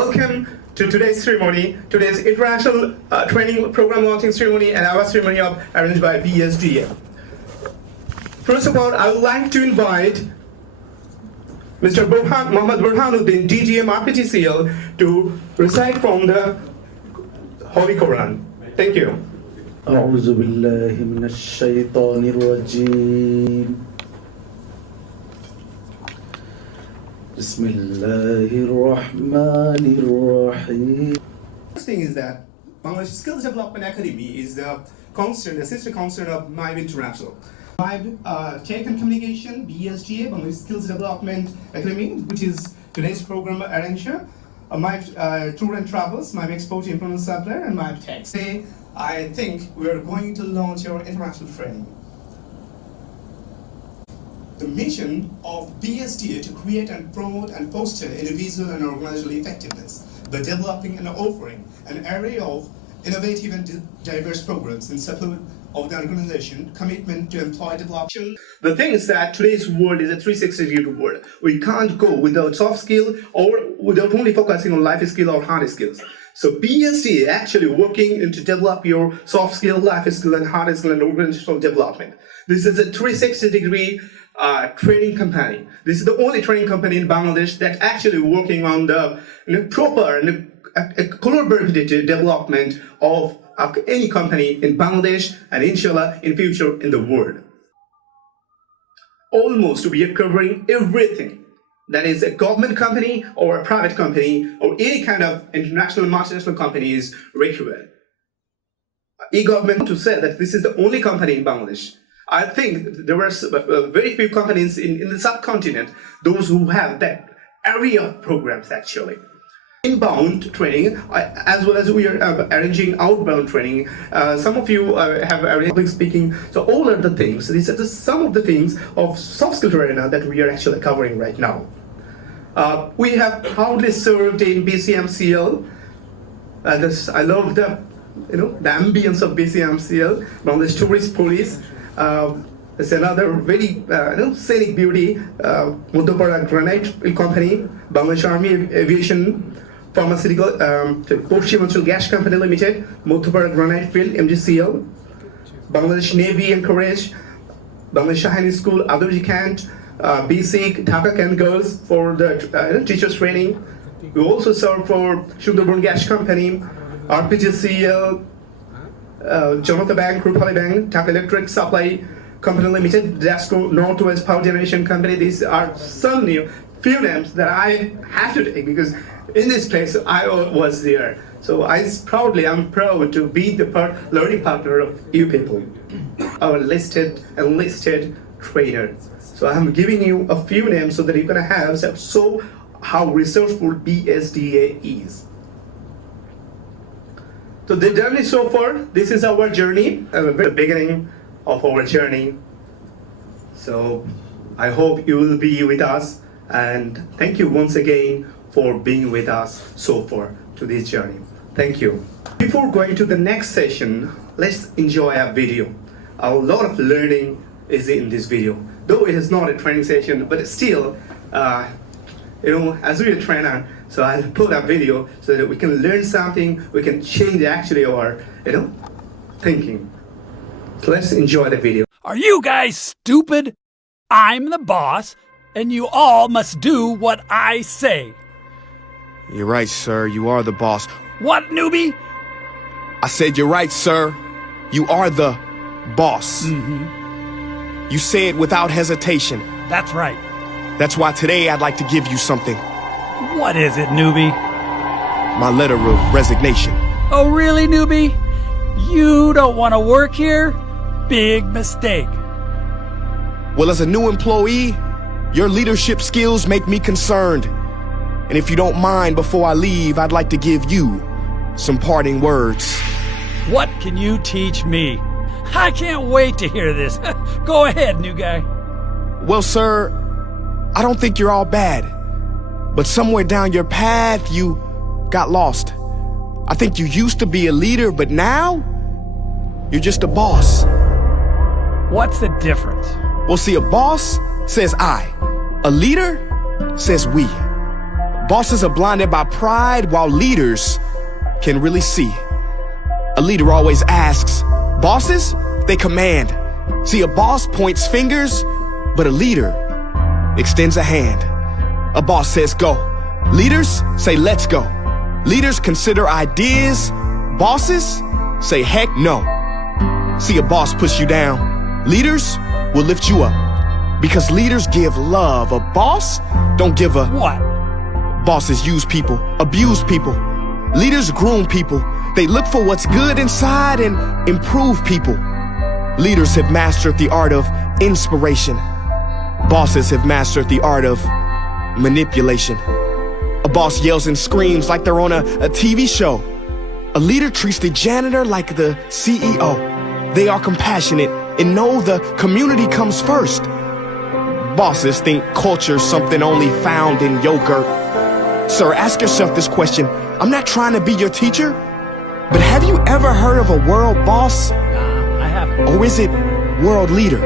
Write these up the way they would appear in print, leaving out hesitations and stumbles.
Welcome to today's ceremony, today's international training program launching ceremony and our ceremony arranged by BSDA. First of all, I would like to invite Mr. Mohammad Burhanuddin, DGM RPTCL, to recite from the Holy Quran. Thank you. أعوذ بالله من الشيطان الرجيم بسم الله الرحمن الرحيم. First thing is that Bangladesh Skills Development Academy is the sister concern of MAIB International. MAIB Tech and Communication, BSGA, Bangladesh Skills Development Academy, which is today's program arranger, MAIB Tour and Travels, MAIB Export Implement Supplier, and MAIB Tech. Today, I think we are going to launch our international training. The mission of BSDA to create and promote and foster individual and organizational effectiveness by developing and offering an array of innovative and diverse programs in support of the organization commitment to employee development. The thing is that today's world is a 360-degree world. We can't go without soft skill or without only focusing on life skill or hard skills. So BSD actually working into develop your soft skill, life skill, and hard skill and organizational development. This is a 360-degree training company. This is the only training company in Bangladesh that actually working on the proper and collaborative development of any company in Bangladesh and inshallah in future in the world. Almost we are covering everything. That is a government company or a private company or any kind of international multinational company is required. E-government to say that this is the only company in Bangladesh. I think there were very few companies in the subcontinent, those who have that area of programs actually. Inbound training, as well as we are arranging outbound training. Some of you have public speaking. So all of the things, these are some of the things of soft skill arena that we are actually covering right now. We have proudly served in BCMCL. I love the ambience of BCMCL, Bangladesh Tourist Police. It's another very scenic beauty. Muddapara Granite Company, Bangladesh Army Aviation Pharmaceutical, Portimanchal Gas Company Limited, Muddapara Granite Field, MGCL, Bangladesh Navy and Courage, Bangladesh Shahini School, Adarji Kant, BSIC, Dhaka Kent Girls for the teachers training. We also serve for Sugarborn Gas Company, RPGCL, Janata Bank, Rupali Bank, Dhaka Electric Supply Company Limited, Dasco Northwest Power Generation Company. These are some few names that I have to take because in this place I was there. So I'm proud to be the learning partner of you people, our listed and enlisted trainer. So I'm giving you a few names so that you're gonna have how resourceful BSDA is. So the journey so far, this is our journey, the beginning of our journey. So I hope you will be with us, and thank you once again for being with us so far to this journey. Thank you. Before going to the next session, let's enjoy a video. A lot of learning is in this video. Though it is not a training session, but still, as we're a trainer, so I'll put a video so that we can learn something, we can change actually our, thinking. So let's enjoy the video. Are you guys stupid? I'm the boss, and you all must do what I say. You're right, sir. You are the boss. What, newbie? I said you're right, sir. You are the boss. Mm-hmm. You say it without hesitation. That's right. That's why today I'd like to give you something. What is it, newbie? My letter of resignation. Oh, really, newbie? You don't want to work here? Big mistake. Well, as a new employee, your leadership skills make me concerned. And if you don't mind, before I leave, I'd like to give you some parting words. What can you teach me? I can't wait to hear this. Go ahead, new guy. Well, sir, I don't think you're all bad. But somewhere down your path, you got lost. I think you used to be a leader, but now you're just a boss. What's the difference? Well, see, a boss says I. A leader says we. Bosses are blinded by pride while leaders can really see. A leader always asks. Bosses, they command. See, a boss points fingers, but a leader extends a hand. A boss says go. Leaders say let's go. Leaders consider ideas. Bosses say heck no. See, a boss push you down. Leaders will lift you up. Because leaders give love. A boss don't give a What? Bosses use people, abuse people. Leaders groom people. They look for what's good inside and improve people. Leaders have mastered the art of inspiration. Bosses have mastered the art of manipulation. A boss yells and screams like they're on a TV show. A leader treats the janitor like the CEO. They are compassionate and know the community comes first. Bosses think culture's something only found in yogurt. Sir, ask yourself this question. I'm not trying to be your teacher, but have you ever heard of a world boss? I haven't. Or is it world leader,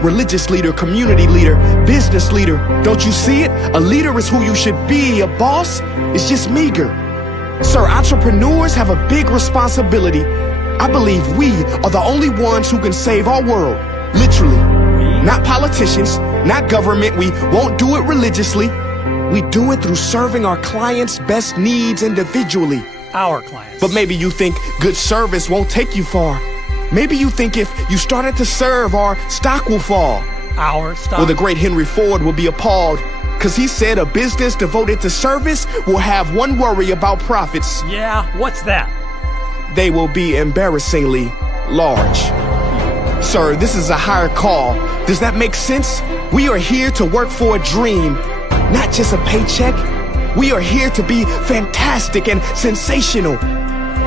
religious leader, community leader, business leader? Don't you see it? A leader is who you should be. A boss is just meager. Sir, entrepreneurs have a big responsibility. I believe we are the only ones who can save our world. Literally. Not politicians, not government. We won't do it religiously. We do it through serving our clients' best needs individually. Our clients. But maybe you think good service won't take you far. Maybe you think if you started to serve, our stock will fall. Our stock. Well, the great Henry Ford will be appalled, because he said a business devoted to service will have one worry about profits. Yeah, what's that? They will be embarrassingly large. Sir, this is a higher call. Does that make sense? We are here to work for a dream, not just a paycheck. We are here to be fantastic and sensational,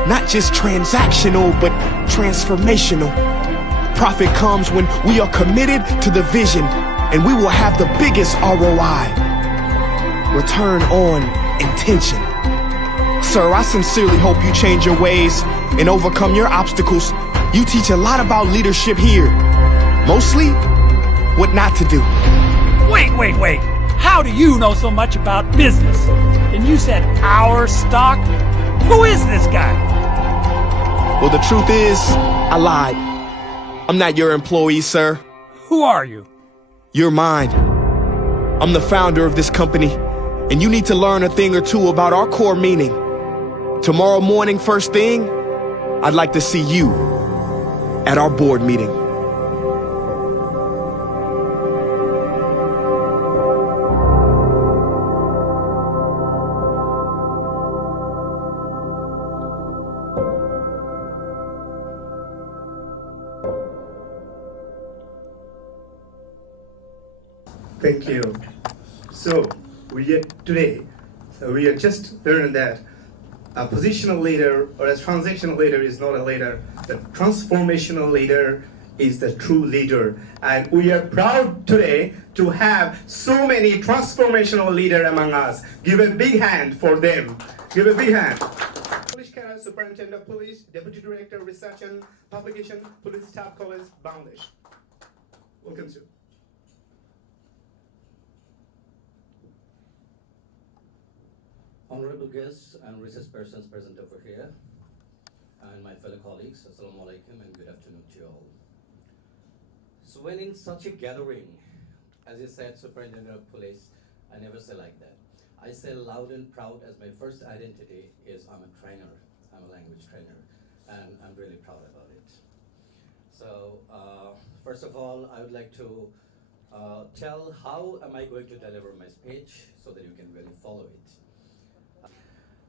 not just transactional, but transformational. Profit comes when we are committed to the vision, and we will have the biggest ROI. Return on intention. Sir, I sincerely hope you change your ways and overcome your obstacles. You teach a lot about leadership here. Mostly, what not to do. Wait. How do you know so much about business? And you said our stock? Who is this guy? Well, the truth is, I lied. I'm not your employee, sir. Who are you? You're mine. I'm the founder of this company, and you need to learn a thing or two about our core meaning. Tomorrow morning, first thing, I'd like to see you at our board meeting. Thank you. So we are just learning that a positional leader or a transactional leader is not a leader. The transformational leader is the true leader. And we are proud today to have so many transformational leaders among us. Give a big hand for them. Give a big hand. Police Canada Superintendent of Police, Deputy Director of Research and Publication, Police Staff College, Bangladesh. Welcome, sir. Honorable guests and research persons present over here, and my fellow colleagues, Assalamu alaikum and good afternoon to you all. So when in such a gathering, as you said, Superintendent of Police, I never say like that. I say loud and proud as my first identity is I'm a trainer, I'm a language trainer, and I'm really proud about it. So first of all, I would like to tell how am I going to deliver my speech so that you can really follow it.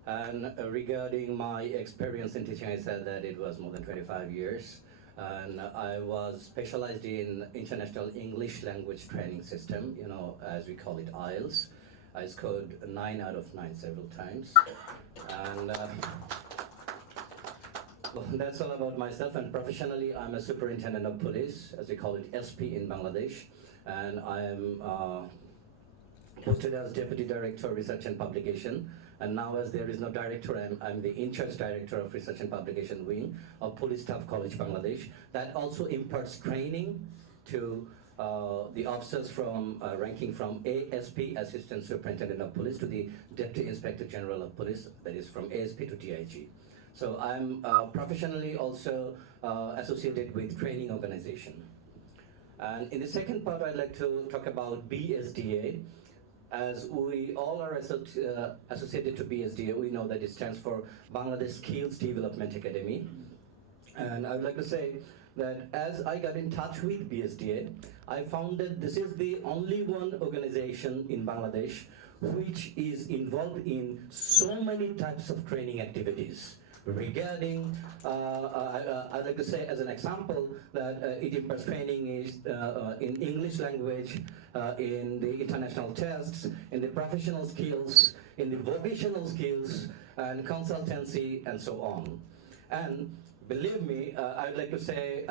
And regarding my experience in teaching, I said that it was more than 25 years. And I was specialized in international English language training system, you know, as we call it IELTS. I scored 9 out of 9 several times. And well, that's all about myself. And professionally, I'm a superintendent of police, as we call it SP in Bangladesh. And I am posted as Deputy Director of Research and Publication. And now as there is no director, I'm the in-charge director of Research and Publication Wing of Police Staff College, Bangladesh. That also imparts training to the officers from ranking from ASP, Assistant Superintendent of Police, to the Deputy Inspector General of Police, that is from ASP to DIG. So I'm professionally also associated with training organization. And in the second part, I'd like to talk about BSDA. As we all are associated to BSDA, we know that it stands for Bangladesh Skills Development Academy. And I would like to say that as I got in touch with BSDA, I found that this is the only one organization in Bangladesh which is involved in so many types of training activities. Regarding, I'd like to say as an example that it imparts training is in English language, in the international tests, in the professional skills, in the vocational skills, and consultancy, and so on. And believe me, I'd like to say,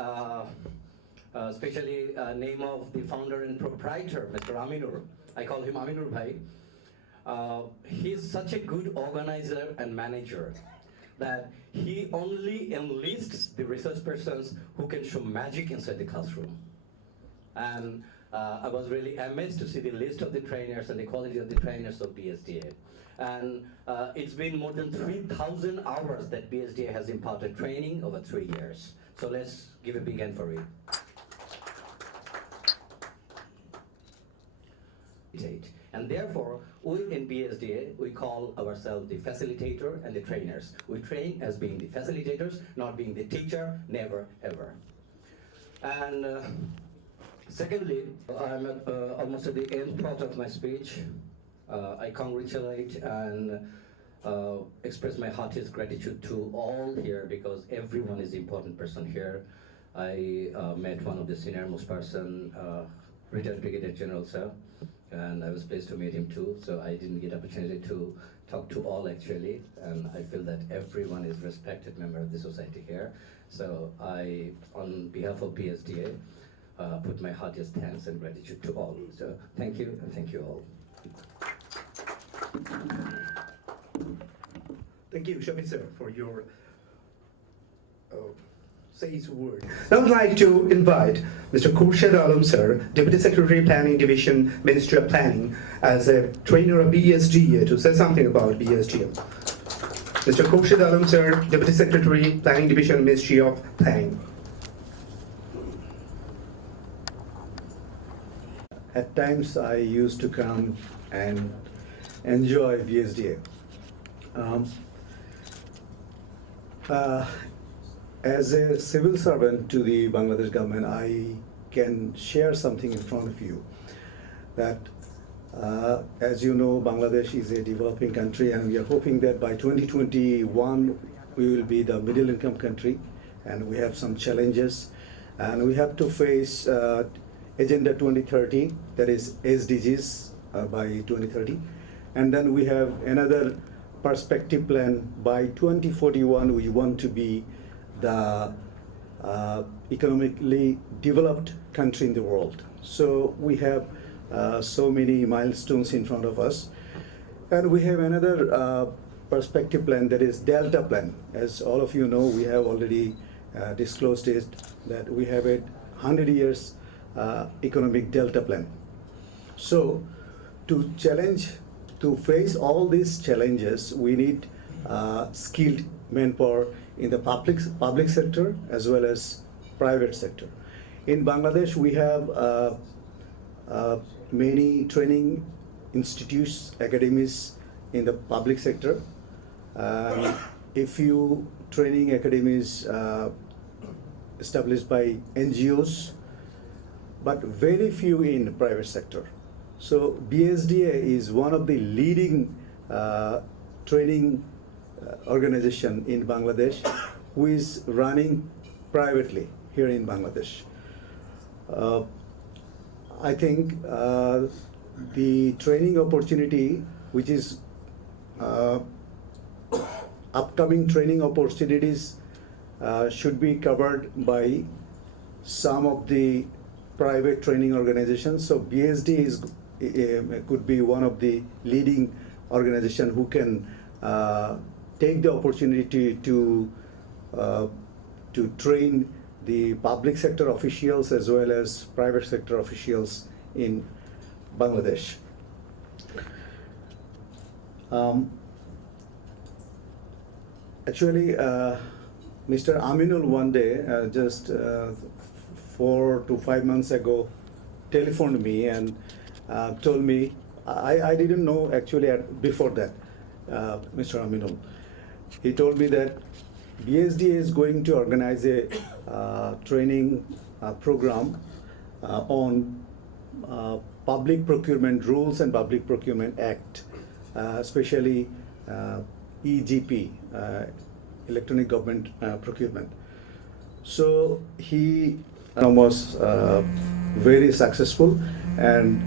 especially name of the founder and proprietor, Mr. Aminur. I call him Aminur Bhai. He's such a good organizer and manager that he only enlists the research persons who can show magic inside the classroom. And I was really amazed to see the list of the trainers and the quality of the trainers of BSDA. And it's been more than 3,000 hours that BSDA has imparted training over 3 years. So let's give a big hand for it. And therefore, we in BSDA, we call ourselves the facilitator and the trainers. We train as being the facilitators, not being the teacher, never, ever. And secondly, I'm almost at the end part of my speech. I congratulate and express my heartiest gratitude to all here because everyone is the important person here. I met one of the senior most person, retired Brigadier General, sir. And I was pleased to meet him too, so I didn't get opportunity to talk to all actually, and I feel that everyone is respected member of the society here. So I, on behalf of BSDA, put my heartiest thanks and gratitude to all. So thank you, and thank you all. Thank you, Shafi sir, for your sage word. Now I'd like to invite Mr. Khurshid Alam sir, Deputy Secretary Planning Division, Ministry of Planning, as a trainer of BSDA to say something about BSDA. Mr. Khurshid Alam sir, Deputy Secretary Planning Division, Ministry of Planning. At times I used to come and enjoy BSDA. As a civil servant to the Bangladesh government, I can share something in front of you that as you know, Bangladesh is a developing country and we are hoping that by 2021 we will be the middle income country, and we have some challenges and we have to face Agenda 2030, that is SDGs by 2030, and then we have another perspective plan by 2041 we want to be the economically developed country in the world. So we have so many milestones in front of us. And we have another perspective plan, that is Delta plan. As all of you know, we have already disclosed it, that we have a 100 years economic Delta plan. So to face all these challenges, we need skilled manpower in the public sector as well as private sector. In Bangladesh, we have many training institutes, academies in the public sector. A few training academies established by NGOs, but very few in the private sector. So BSDA is one of the leading training organization in Bangladesh who is running privately here in Bangladesh. I think the training opportunity, which is upcoming training opportunities, should be covered by some of the private training organizations. So BSD could be one of the leading organizations who can take the opportunity to train the public sector officials as well as private sector officials in Bangladesh. Actually, Mr. Aminul one day, just 4 to 5 months ago, telephoned me and told me, I didn't know actually before that, Mr. Aminul. He told me that BSDA is going to organize a training program on public procurement rules and public procurement act, especially EGP, electronic government procurement. So he was very successful, and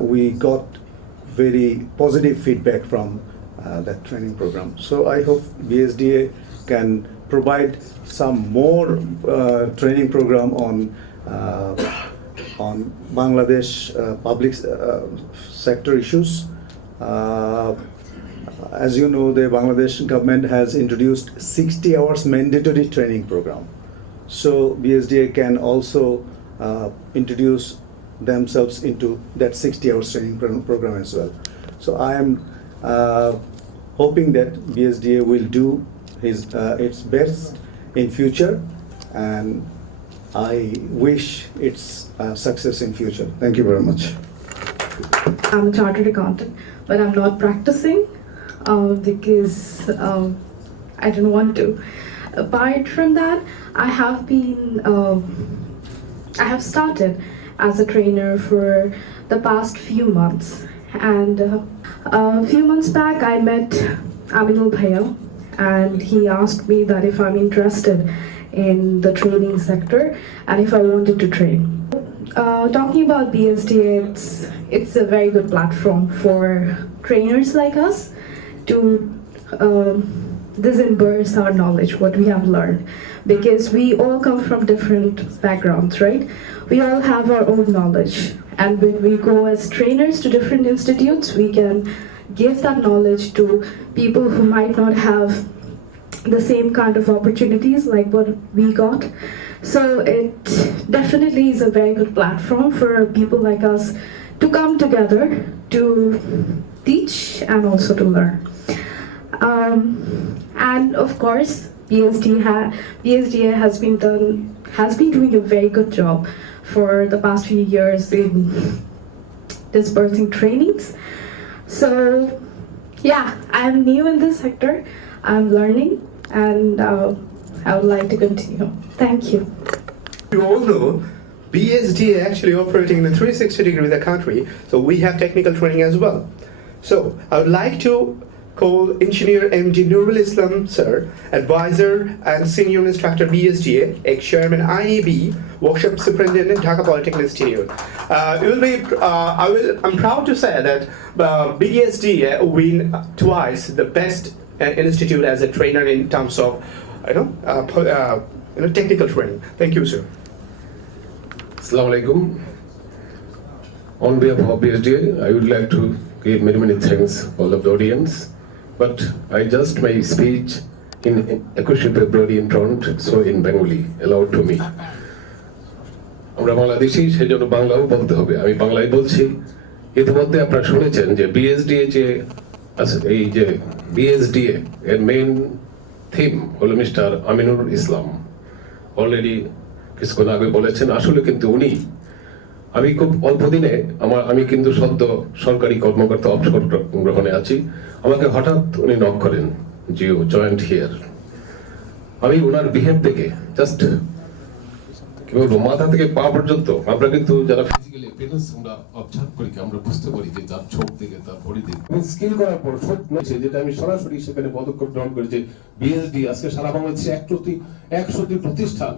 we got very positive feedback from that training program. So I hope BSDA can provide some more training program on Bangladesh public sector issues. As you know, the Bangladesh government has introduced 60 hours mandatory training program. So BSDA can also introduce themselves into that 60 hours training program as well. So I am hoping that BSDA will do its best in future, and I wish its success in future. Thank you very much. I'm a chartered accountant, but I'm not practicing because I don't want to. Apart from that, I have started as a trainer for the past few months, and a few months back I met Aminul Bhaiya, and he asked me that if I'm interested in the training sector and if I wanted to train. Talking about BSDA, it's a very good platform for trainers like us to disburse our knowledge, what we have learned, because we all come from different backgrounds, right? We all have our own knowledge, and when we go as trainers to different institutes, we can give that knowledge to people who might not have the same kind of opportunities like what we got. So it definitely is a very good platform for people like us to come together to teach and also to learn. And of course, BSDA has been doing a very good job for the past few years in disbursing trainings. So yeah, I'm new in this sector, I'm learning, and I would like to continue. Thank you. You all know BSDA actually operating in a 360 degree of the country, so we have technical training as well. So I would like to call Engineer MD Nurul Islam Sir, Advisor and Senior Instructor BSDA, ex-Chairman IAB, Workshop Superintendent, Dhaka Polytechnic Institute. I'm proud to say that BSDA win twice the best institute as a trainer in terms of technical training. Thank you, sir. Assalamu alaikum. On behalf of BSDA, I would like to give many thanks all of the audience. But I just my speech in 21 February in Toronto, so in Bengali, allowed to me. আমরা বাংলাদেশি সেজন্য বাংলাও বলতে হবে, আমি বাংলায় বলছি। ইতিমধ্যে আপনারা শুনেছেন যে বিএসডিএ যে এই যে বিএসডিএ এর মেইন থিম হলো মিস্টার আমিনুল ইসলাম। অলরেডি কিছুক্ষণ আগে বলেছেন, আসলে কিন্তু উনি, আমি খুব অল্প দিনে আমি কিন্তু সদ্য সরকারি কর্মকর্তা অবসর গ্রহণে আছি। আমাকে হঠাৎ উনি নক করেন, জিও জয়েন্ট হিয়ার। আমি ওনার বিহেভ থেকে জাস্ট কি বলবো, মাথা থেকে পা পর্যন্ত আমরা কিন্তু যারা ফিজিক্যালি অ্যাপিয়ারেন্স আমরা অবজার্ভ করি, আমরা বুঝতে পারি যে তার চোখ থেকে তার বডি থেকে স্কিল করার পর সত্যি যেটা আমি সরাসরি সেখানে পদক্ষেপ গ্রহণ করেছি। বিএসডি আজকে সারা বাংলাদেশে 100টি প্রতিষ্ঠান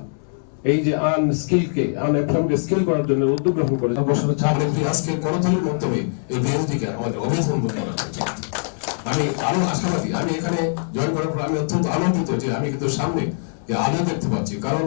এই যে আনস্কিলকে আনএমপ্লয়েডকে স্কিল করার জন্য উদ্যোগ গ্রহণ করে বছর চাকরি আজকে করতলের মাধ্যমে এই বিএসডিকে আমাদের অভিনন্দন করা উচিত। আমি আরো আশাবাদী, আমি এখানে জয়েন করার পর আমি অত্যন্ত আনন্দিত যে আমি কিন্তু সামনে আলো দেখতে পাচ্ছি। কারণ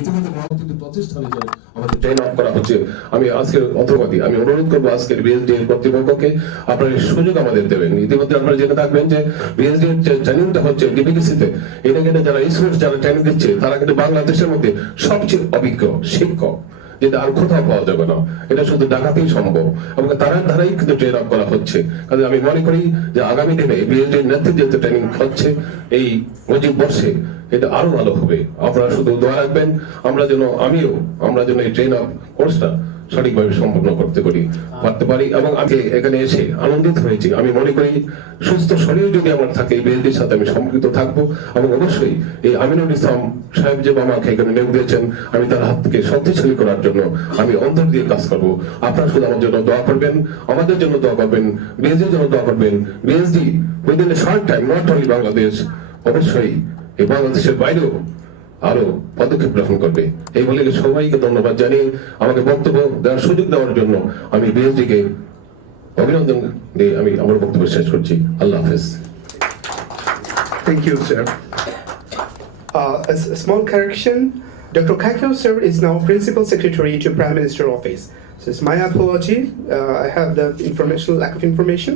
ইতিমধ্যে মহামুক্তি প্রতিষ্ঠানে যে আমাদের ট্রেন আপ করা হচ্ছে, আমি আজকের অথবাদি আমি অনুরোধ করবো আজকের বিএসডি এর কর্তৃপক্ষকে আপনারা এই সুযোগ আমাদের দেবেন। ইতিমধ্যে আপনারা জেনে থাকবেন যে বিএসডি এর যে ট্রেনিংটা হচ্ছে ডিবিডিসিতে, এটা কিন্তু যারা স্টুডেন্ট যারা ট্রেনিং দিচ্ছে তারা কিন্তু বাংলাদেশের মধ্যে সবচেয়ে অভিজ্ঞ শিক্ষক, যেটা আর কোথাও পাওয়া যাবে না, এটা শুধু ঢাকাতেই সম্ভব এবং তার দ্বারাই কিন্তু ট্রেন আপ করা হচ্ছে। কাজে আমি মনে করি যে আগামী দিনে বিএসডি এর নেতৃত্বে যে ট্রেনিং হচ্ছে এই মুজিব বর্ষে, এটা আরো ভালো হবে। আপনারা শুধু দোয়া রাখবেন আমরা যেন এই ট্রেন আপ কোর্সটা সঠিকভাবে সম্পন্ন করতে পারি এবং আমি এখানে এসে আনন্দিত হয়েছি। আমি মনে করি সুস্থ শরীর যদি আমার থাকে এই বিএসডির সাথে আমি সম্পৃক্ত থাকবো এবং অবশ্যই এই আমিনুল ইসলাম সাহেব যে আমাকে এখানে নিয়োগ দিয়েছেন, আমি তার হাত থেকে শক্তিশালী করার জন্য আমি অন্তর দিয়ে কাজ করবো। আপনারা শুধু আমার জন্য দোয়া করবেন, আমাদের জন্য দোয়া করবেন, বিএসডির জন্য দোয়া করবেন। BSD within a short time, not only Bangladesh, অবশ্যই এই বাংলাদেশের বাইরেও আরো পদক্ষেপ গ্রহণ করবে। এই বলে সবাইকে ধন্যবাদ জানিয়ে আমাকে বক্তব্য দেওয়ার সুযোগ দেওয়ার জন্য আমি বিএসডি কে অভিনন্দন দিয়ে আমি আমার বক্তব্য শেষ করছি। আল্লাহ হাফেজ। Thank you, sir. A small correction. Dr. Kakyo, sir, is now Principal Secretary to Prime Minister Office. So it's my apology. I have the lack of information.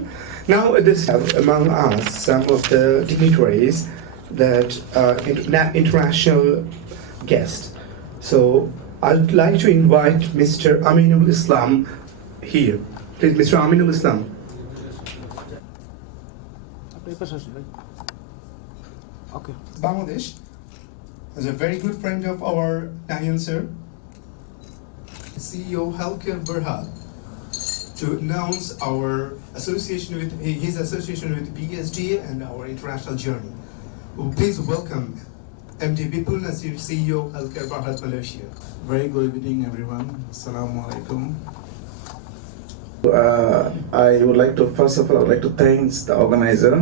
Now, this have among us some of the dignitaries that international guest. So I'd like to invite Mr. Aminul Islam here. Please, Mr. Aminul Islam. Okay. Bangladesh is a very good friend of our Nahyan sir, CEO Halker Berhad, to announce our association with his association with BSD and our international journey. Please welcome MD Bipul Nasir, CEO Halker Berhad Malaysia. Very good evening, everyone. Assalamu alaikum. I would like to, first of all, to thank the organizer,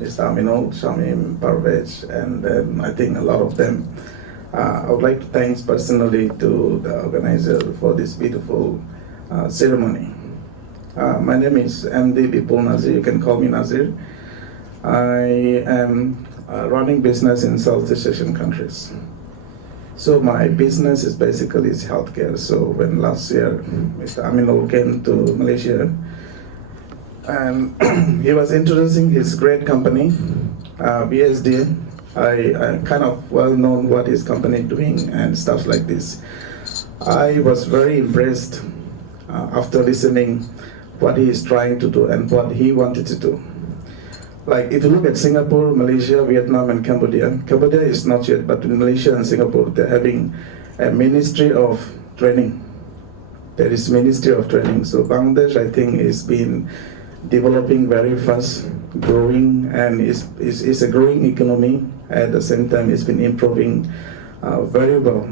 Mr. Aminul, Shamim, Parvez, and then I think a lot of them. I would like to thank personally to the organizer for this beautiful ceremony. My name is MD Bipul Nasir. You can call me Nazir. I am running business in Southeast Asian countries. So my business is basically healthcare. So when last year Mr. Aminul came to Malaysia and he was introducing his great company, BSD, I kind of well known what his company doing and stuff like this. I was very impressed after listening what he is trying to do and what he wanted to do. Like if you look at Singapore, Malaysia, Vietnam and Cambodia is not yet, but in Malaysia and Singapore, they're having a ministry of training. There is ministry of training. So Bangladesh, I think, is been developing very fast, growing, and is a growing economy. At the same time, it's been improving very well.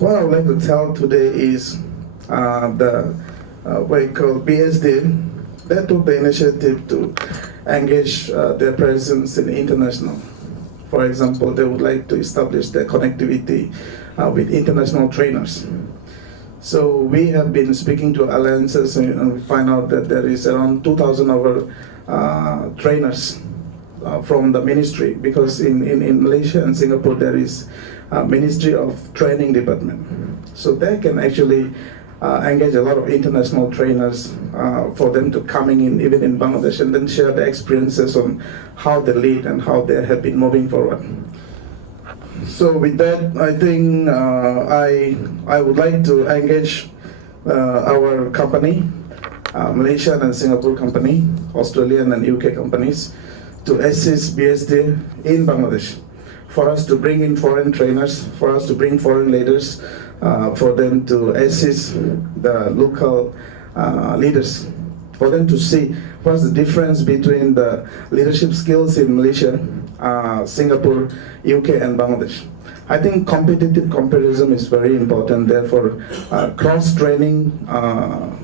What I would like to tell today is the what we call BSD, they took the initiative to engage their presence in international. For example, they would like to establish their connectivity with international trainers. So we have been speaking to alliances and we find out that there is around 2,000 of our trainers from the ministry, because in Malaysia and Singapore there is a Ministry of Training Department. So they can actually engage a lot of international trainers for them to coming in even in Bangladesh and then share the experiences on how they lead and how they have been moving forward. So with that, I think I would like to engage our company, Malaysian and Singapore company, Australian and UK companies, to assist BSD in Bangladesh, for us to bring in foreign trainers, for us to bring foreign leaders, for them to assist the local leaders, for them to see what's the difference between the leadership skills in Malaysia, Singapore, UK and Bangladesh. I think competitive comparison is very important. Therefore, cross-training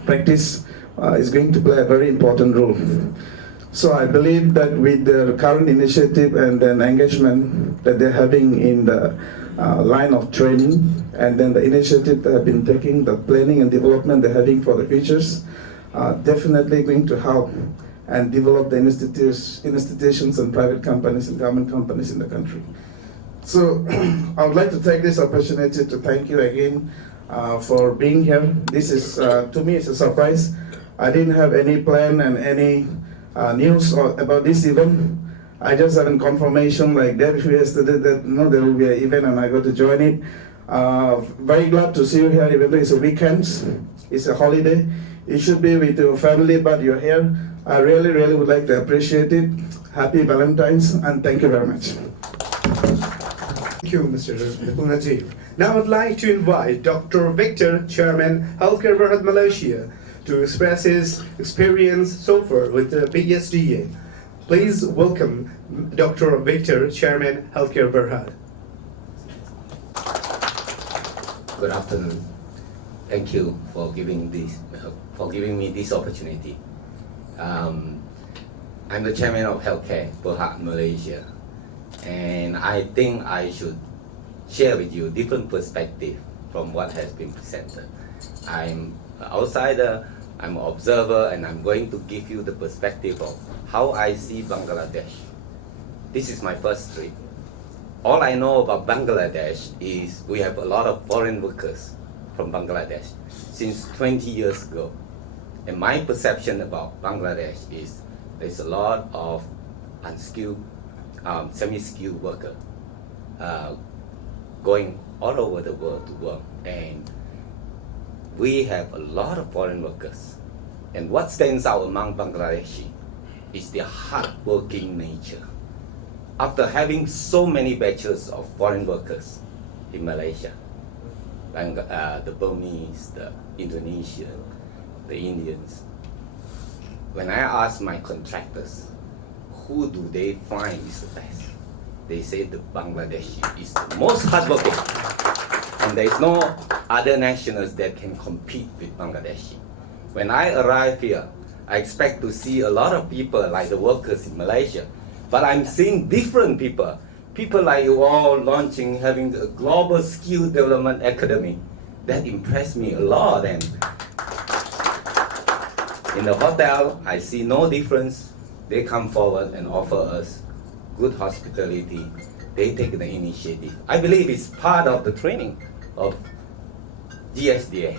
practice is going to play a very important role. So I believe that with their current initiative and then engagement that they're having in the line of training, and then the initiative they have been taking, the planning and development they're having for the futures, definitely going to help and develop the institutions and private companies and government companies in the country. So I would like to take this opportunity to thank you again for being here. This is, to me, it's a surprise. I didn't have any plan and any news about this event. I just had a confirmation like day before yesterday that there will be an event and I got to join it. Very glad to see you here, even though it's a weekend, it's a holiday. You should be with your family, but you're here. I really, really would like to appreciate it. Happy Valentine's and thank you very much. Thank you, Mr. Najib. Now I'd like to invite Dr. Victor, Chairman, Healthcare Berhad Malaysia, to express his experience so far with the BSDA. Please welcome Dr. Victor, Chairman, Healthcare Berhad. Good afternoon. Thank you for giving me this opportunity. I'm the chairman of Healthcare Berhad Malaysia, and I think I should share with you different perspective from what has been presented. I'm an outsider, I'm an observer, and I'm going to give you the perspective of how I see Bangladesh. This is my first trip. All I know about Bangladesh is we have a lot of foreign workers from Bangladesh since 20 years ago. And my perception about Bangladesh is there's a lot of unskilled, semi-skilled workers going all over the world to work. And we have a lot of foreign workers. And what stands out among Bangladeshi is their hard-working nature. After having so many batches of foreign workers in Malaysia, the Burmese, the Indonesian, the Indians, when I ask my contractors, who do they find is the best? They say the Bangladeshi is the most hardworking. And there is no other nationals that can compete with Bangladeshi. When I arrive here, I expect to see a lot of people like the workers in Malaysia, but I'm seeing different people. People like you all launching, having a global skill development academy. That impressed me a lot. And in the hotel, I see no difference. They come forward and offer us good hospitality. They take the initiative. I believe it's part of the training of GSDA.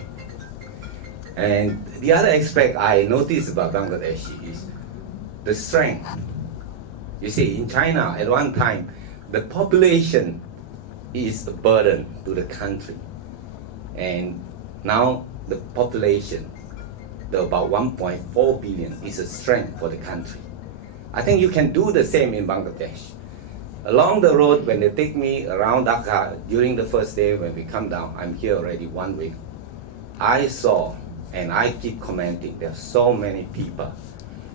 And the other aspect I noticed about Bangladesh is the strength. You see, in China, at one time, the population is a burden to the country. And now the population, the about 1.4 billion, is a strength for the country. I think you can do the same in Bangladesh. Along the road, when they take me around Dhaka, during the first day when we come down, I'm here already 1 week, I saw, and I keep commenting, there are so many people.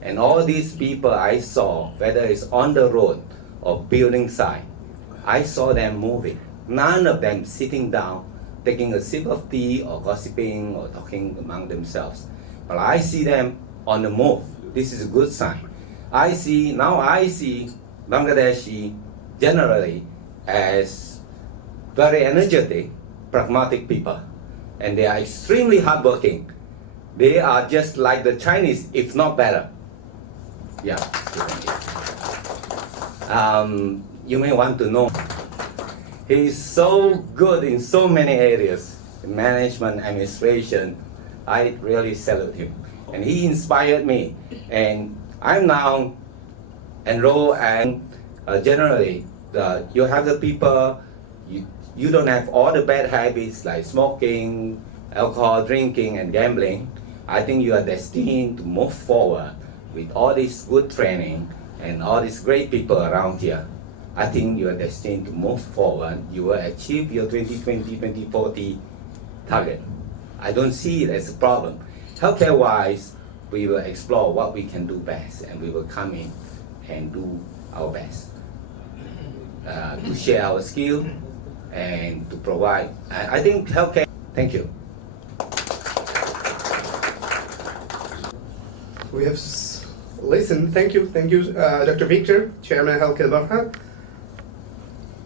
And all these people I saw, whether it's on the road or building site, I saw them moving. None of them sitting down, taking a sip of tea or gossiping or talking among themselves. But I see them on the move. This is a good sign. I see Bangladeshi generally as very energetic, pragmatic people. And they are extremely hardworking. They are just like the Chinese, if not better. Yeah. You may want to know. He is so good in so many areas, management, administration. I really salute him. And he inspired me. And I'm now enrolled, and generally, you have the people, you don't have all the bad habits like smoking, alcohol, drinking, and gambling. I think you are destined to move forward with all this good training and all these great people around here. I think you are destined to move forward. You will achieve your 2020, 2040 target. I don't see it as a problem. Healthcare-wise, we will explore what we can do best, and we will come in and do our best to share our skill and to provide. I think healthcare. Thank you. We have listened. Thank you, Dr. Victor, Chairman of Healthcare Berhad.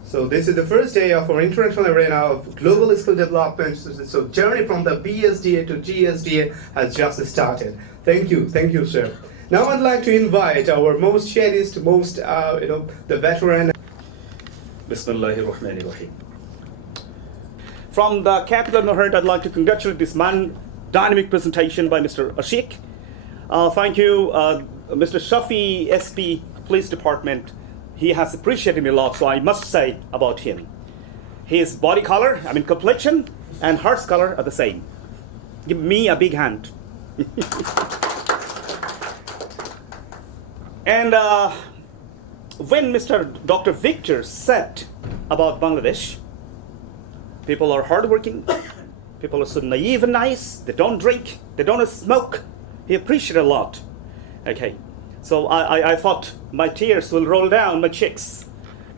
So this is the first day of our international arena of global skill development. So journey from the BSDA to GSDA has just started. Thank you, sir. Now I'd like to invite our most cherished, the veteran. Bismillahirrahmanirrahim. From the capital of Nohurt, I'd like to congratulate this dynamic presentation by Mr. Ashik. Thank you, Mr. Shafi, SP, Police Department. He has appreciated me a lot, so I must say about him. His body color, complexion, and heart's color are the same. Give me a big hand. And when Mr. Dr. Victor said about Bangladesh, people are hardworking, people are so naive and nice, they don't drink, they don't smoke. He appreciated a lot. Okay, so I thought my tears will roll down my cheeks,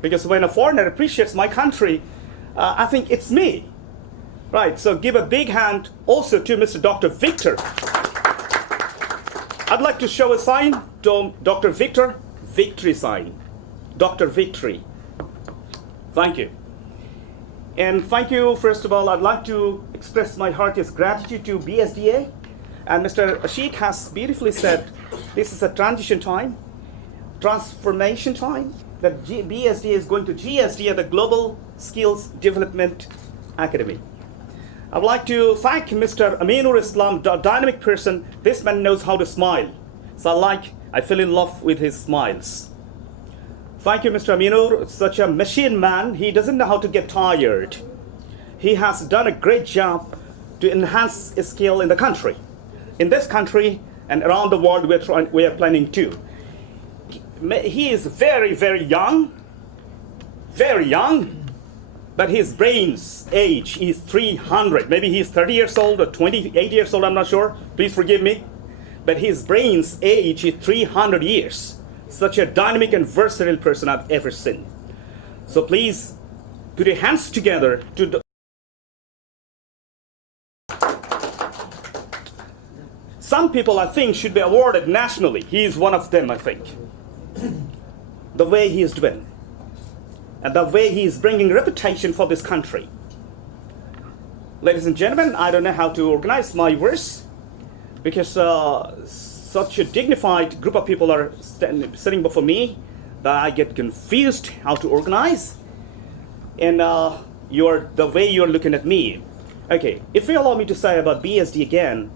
because when a foreigner appreciates my country, I think it's me. Right, so give a big hand also to Mr. Dr. Victor. I'd like to show a sign to Dr. Victor, victory sign. Dr. Victory. Thank you. And thank you, first of all, I'd like to express my heartiest gratitude to BSDA. And Mr. Ashik has beautifully said, this is a transition time, transformation time, that BSDA is going to GSDA, the Global Skills Development Academy. I'd like to thank Mr. Aminur Islam, dynamic person. This man knows how to smile. So I fell in love with his smiles. Thank you, Mr. Aminur, such a machine man. He doesn't know how to get tired. He has done a great job to enhance his skill in the country. In this country and around the world, we are planning to. He is very, very young, but his brain's age is 300. Maybe he's 30 years old or 28 years old, I'm not sure. Please forgive me. But his brain's age is 300 years. Such a dynamic and versatile person I've ever seen. So please put your hands together to some people, I think, should be awarded nationally. He is one of them, I think. The way he is doing, and the way he is bringing reputation for this country. Ladies and gentlemen, I don't know how to organize my verse, because such a dignified group of people are sitting before me that I get confused how to organize. And the way you're looking at me. Okay, if you allow me to say about BSD again,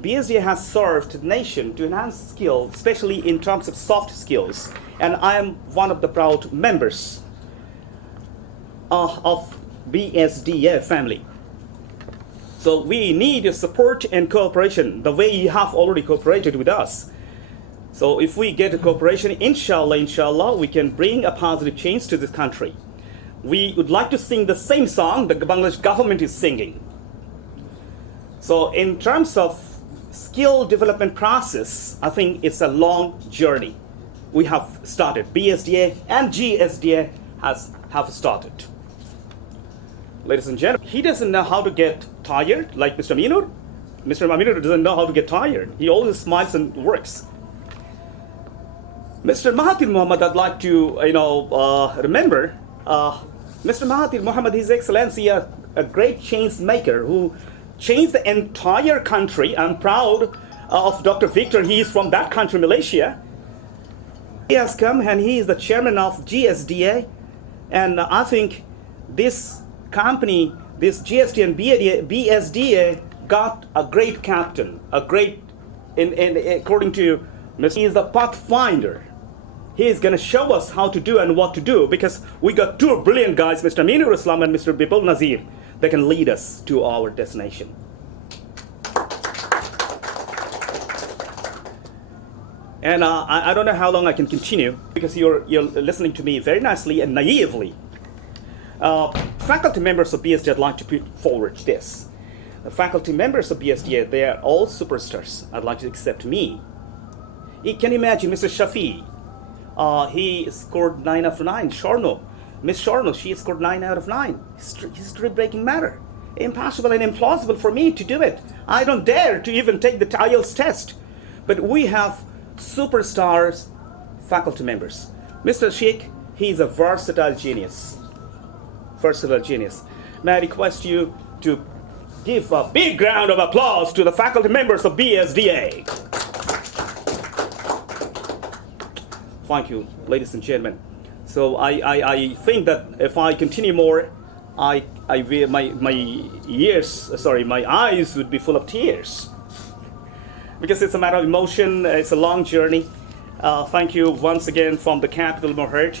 BSD has served the nation to enhance skills, especially in terms of soft skills. And I am one of the proud members of BSDA family. So we need your support and cooperation, the way you have already cooperated with us. So if we get a cooperation, inshallah, we can bring a positive change to this country. We would like to sing the same song the Bangladesh government is singing. So in terms of skill development process, I think it's a long journey. We have started. BSDA and GSDA have started. Ladies and gentlemen, he doesn't know how to get tired like Mr. Aminur. Mr. Aminur doesn't know how to get tired. He always smiles and works. Mr. Mahathir Mohamad, I'd like to remember. Mr. Mahathir Mohamad, His Excellency, a great change maker who changed the entire country. I'm proud of Dr. Victor. He is from that country, Malaysia. He has come and he is the chairman of GSDA. And I think this company, this GSD and BSDA got a great captain, according to Mr. He is the pathfinder. He is going to show us how to do and what to do, because we got two brilliant guys, Mr. Aminur Islam and Mr. Bipul Nazir, that can lead us to our destination. And I don't know how long I can continue, because you're listening to me very nicely and naively. Faculty members of BSD, I'd like to put forward this. The faculty members of BSD, they are all superstars. I'd like to accept me. You can imagine Mr. Shafi. He scored 9 out of 9. Shorno, Miss Shorno, she scored 9 out of 9. History-breaking matter. Impossible and implausible for me to do it. I don't dare to even take the IELTS test. But we have superstars faculty members. Mr. Sheikh, he's a versatile genius. May I request you to give a big round of applause to the faculty members of BSDA. Thank you, ladies and gentlemen. So I think that if I continue more, my eyes would be full of tears, because it's a matter of emotion. It's a long journey. Thank you once again from the capital of my heart,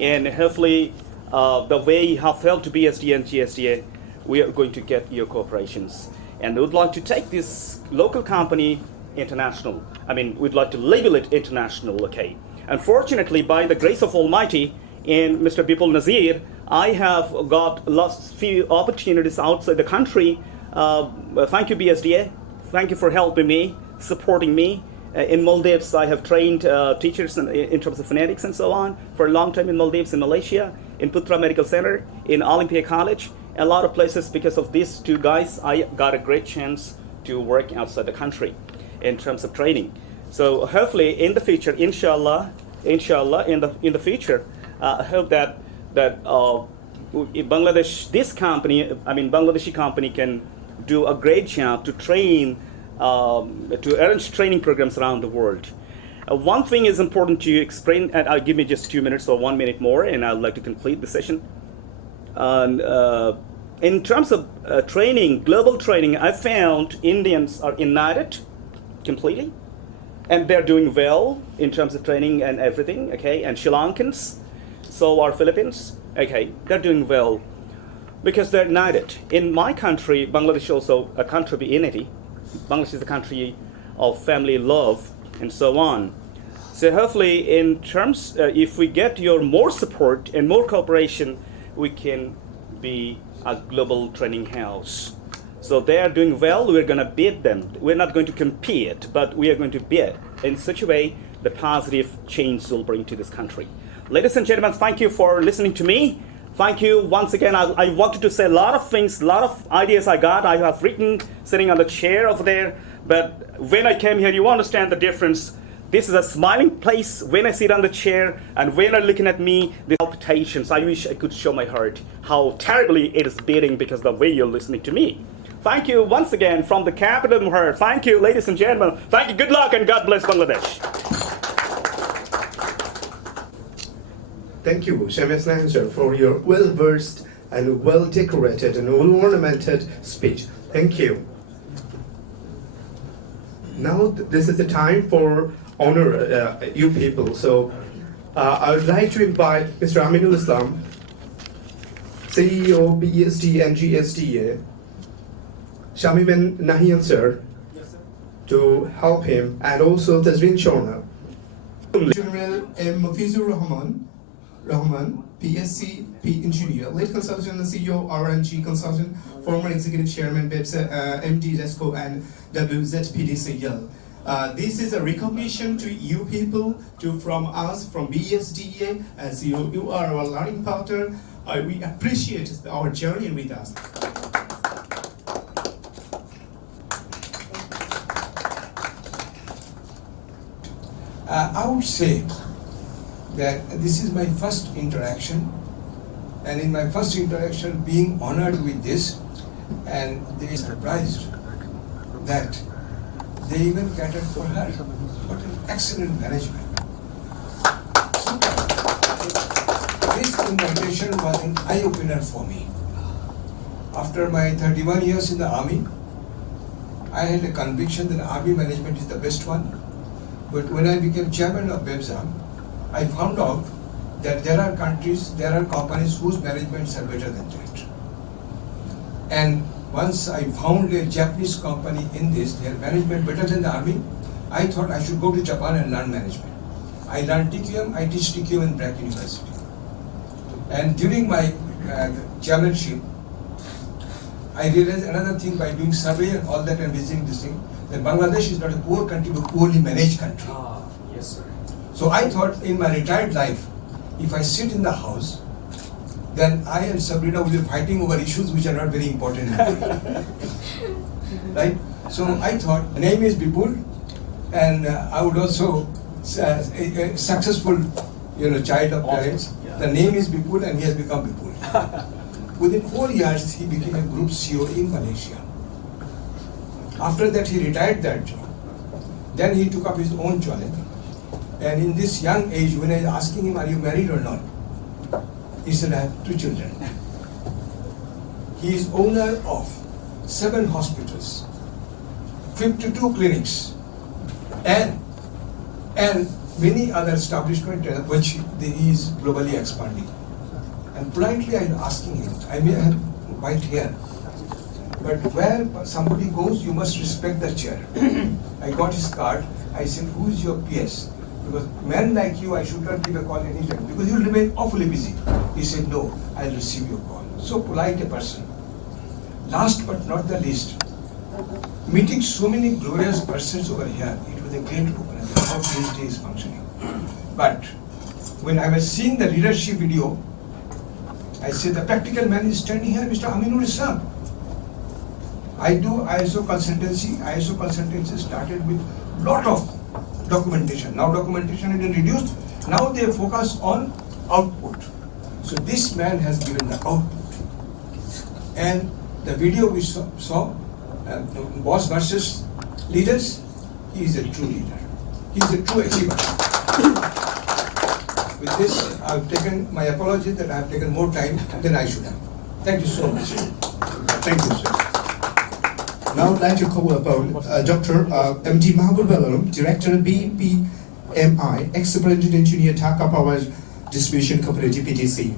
and hopefully the way you have felt to BSD and GSDA, we are going to get your cooperations, and we would like to take this local company international. I mean, we'd like to label it international, okay? Unfortunately, by the grace of Almighty and Mr. Bipul Nazir, I have got lots few opportunities outside the country. Thank you, BSDA. Thank you for helping me, supporting me. In Maldives, I have trained teachers in terms of phonetics and so on for a long time in Maldives, in Malaysia, in Putra Medical Center, in Olympia College, a lot of places. Because of these two guys, I got a great chance to work outside the country in terms of training. So hopefully in the future, inshallah, in the future, I hope that Bangladesh, this company, Bangladeshi company, can do a great job to train, to arrange training programs around the world. One thing is important to explain, and I'll give me just 2 minutes or 1 minute more, and I'd like to complete the session. In terms of training, global training, I found Indians are united completely, and they're doing well in terms of training and everything, okay? And Sri Lankans, so are Philippines, okay? They're doing well because they're united. In my country, Bangladesh, also a country of unity. Bangladesh is a country of family love and so on. So hopefully in terms, if we get your more support and more cooperation, we can be a global training house. So they are doing well, we're going to beat them. We're not going to compete, but we are going to beat in such a way the positive change will bring to this country. Ladies and gentlemen, thank you for listening to me. Thank you once again. I wanted to say a lot of things, a lot of ideas I got. I have written sitting on the chair over there, but when I came here, you understand the difference. This is a smiling place when I sit on the chair, and when you're looking at me, the palpitations. I wish I could show my heart, how terribly it is beating because of the way you're listening to me. Thank you once again from the capital of my heart. Thank you, ladies and gentlemen. Thank you, good luck, and God bless Bangladesh. Thank you, Shamus Nansar, for your well-versed and well-decorated and well-ornamented speech. Thank you. Now, this is the time for honor you people. So, I would like to invite Mr. Aminul Islam, CEO, BSD and GSDA, Shamiman Nahian sir, to help him, and also Tazrin Shona. General M. Mafizur Rahman, PSC, P Engineer, Lead Consultant and CEO, RNG Consultant, former Executive Chairman, MD Resco, and WZPDCL. This is a recognition to you people, from us, from BSDA, as you are our learning partner. We appreciate our journey with us. I would say that this is my first interaction, and in my first interaction, being honored with this, and they are surprised that they even catered for her. What an excellent management. This invitation was an eye-opener for me. After my 31 years in the army, I had a conviction that army management is the best one. But when I became chairman of BEPSA, I found out that there are countries, there are companies whose managements are better than that. And once I found a Japanese company in this, their management better than the army, I thought I should go to Japan and learn management. I learned TQM, I teach TQM in Brack University. And during my chairmanship, I realized another thing by doing survey and all that and visiting this thing, that Bangladesh is not a poor country, but poorly managed country. Yes, sir. So I thought in my retired life, if I sit in the house, then I and Sabrina will be fighting over issues which are not very important in life. Right? So I thought, the name is Bipul, and I would also, a successful child of parents, the name is Bipul and he has become Bipul. Within 4 years, he became a group CEO in Malaysia. After that, he retired that job. Then he took up his own challenge. And in this young age, when I was asking him, are you married or not? He said, I have 2 children. He is owner of 7 hospitals, 52 clinics, and many other establishments which he is globally expanding. And politely I'm asking him, I may have white hair, but where somebody goes, you must respect the chair. I got his card. I said, who is your PS? Because men like you, I should not give a call anytime because you'll remain awfully busy. He said, no, I'll receive your call. So polite a person. Last but not the least, meeting so many glorious persons over here, it was a great opener how PhD is functioning. But when I was seeing the leadership video, I said, the practical man is standing here, Mr. Aminul Islam. I do ISO consultancy. ISO consultancy started with lot of documentation. Now documentation has been reduced. Now they focus on output. So this man has given the output. And the video we saw boss versus leaders, he is a true leader. He is a true achiever. With this, I've taken my apology that I have taken more time than I should have. Thank you so much. Thank you, sir. Now I'd like to call upon Dr. MD Mahbub Alam, Director BPMI, Ex-Superintendent Engineer Dhaka Power Distribution Company, DPDC.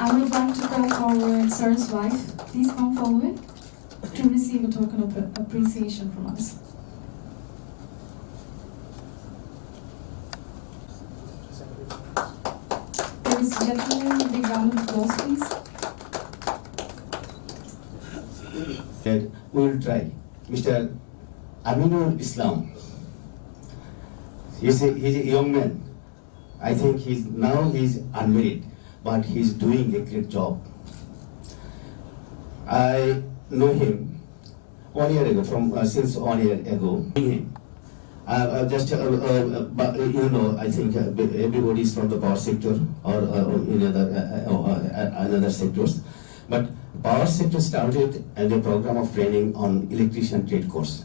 I would like to call forward Sir's wife. Please come forward to receive a token of appreciation from us. Ladies and gentlemen, a big round of applause, please. We will try. Mr. Aminul Islam. He's a young man. I think he's unmarried, but he's doing a great job. I know him 1 year ago, since 1 year ago. But I think everybody is from the power sector or in other sectors. But power sector started as a program of training on electrician trade course.